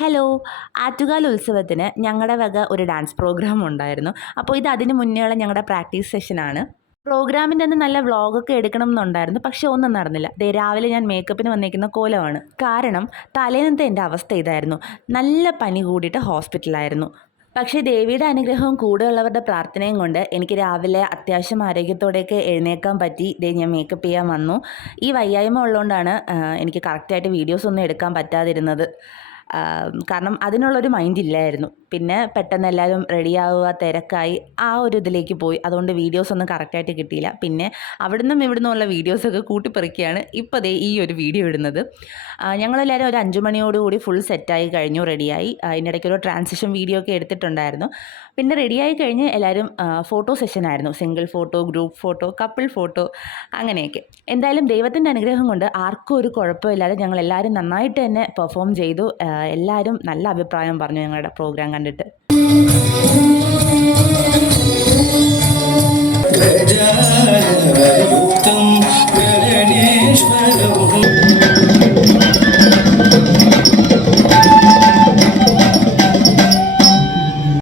Hello, Attukal ഉത്സവത്തിന് ഞങ്ങളുടെ വക ഒരു ഡാൻസ് പ്രോഗ്രാം ഉണ്ടായിരുന്നു. അപ്പോൾ ഇത് അതിന് മുന്നേയുള്ള ഞങ്ങളുടെ പ്രാക്ടീസ് സെഷനാണ്. പ്രോഗ്രാമിൻ്റെ അന്ന് നല്ല വ്ളോഗൊക്കെ എടുക്കണം എന്നുണ്ടായിരുന്നു, പക്ഷെ ഒന്നും നടന്നില്ല. രാവിലെ ഞാൻ മേക്കപ്പിന് വന്നേക്കുന്ന കോലമാണ്. കാരണം തലേന്നത്തെ എൻ്റെ അവസ്ഥ ഇതായിരുന്നു. നല്ല പനി കൂടിയിട്ട് ഹോസ്പിറ്റലായിരുന്നു. പക്ഷേ ദേവിയുടെ അനുഗ്രഹവും കൂടെയുള്ളവരുടെ പ്രാർത്ഥനയും കൊണ്ട് എനിക്ക് രാവിലെ അത്യാവശ്യം ആരോഗ്യത്തോടെയൊക്കെ എഴുന്നേക്കാൻ പറ്റി. ഞാൻ മേക്കപ്പ് ചെയ്യാൻ വന്നു. ഈ വയ്യായ്മ ഉള്ളതുകൊണ്ടാണ് എനിക്ക് കറക്റ്റായിട്ട് വീഡിയോസൊന്നും എടുക്കാൻ പറ്റാതിരുന്നത്. കാരണം അതിനുള്ളൊരു മൈൻഡ് ഇല്ലായിരുന്നു. പിന്നെ പെട്ടെന്ന് എല്ലാവരും റെഡിയാവുക, തിരക്കായി, ആ ഒരു ഇതിലേക്ക് പോയി. അതുകൊണ്ട് വീഡിയോസൊന്നും കറക്റ്റായിട്ട് കിട്ടിയില്ല. പിന്നെ അവിടുന്നും ഇവിടുന്നുമുള്ള വീഡിയോസൊക്കെ കൂട്ടിപ്പെറുക്കിയാണ് ഇപ്പോൾ ദേ ഈ ഒരു വീഡിയോ ഇടുന്നത്. ഞങ്ങളെല്ലാവരും ഒരു 5 മണിയോടുകൂടി ഫുൾ സെറ്റായി കഴിഞ്ഞു, റെഡിയായി. അതിൻ്റെ ഇടയ്ക്ക് ഒരു ട്രാൻസിഷൻ വീഡിയോ ഒക്കെ എടുത്തിട്ടുണ്ടായിരുന്നു. പിന്നെ റെഡിയായി കഴിഞ്ഞ് എല്ലാവരും ഫോട്ടോ സെഷനായിരുന്നു. Single photo, group photo, couple photo, അങ്ങനെയൊക്കെ. എന്തായാലും ദൈവത്തിൻ്റെ അനുഗ്രഹം കൊണ്ട് ആർക്കും ഒരു കുഴപ്പമില്ലാതെ ഞങ്ങളെല്ലാവരും നന്നായിട്ട് തന്നെ പെർഫോം ചെയ്തു. എല്ലാവരും നല്ല അഭിപ്രായം പറഞ്ഞു ഞങ്ങളുടെ പ്രോഗ്രാം കണ്ടിട്ട്.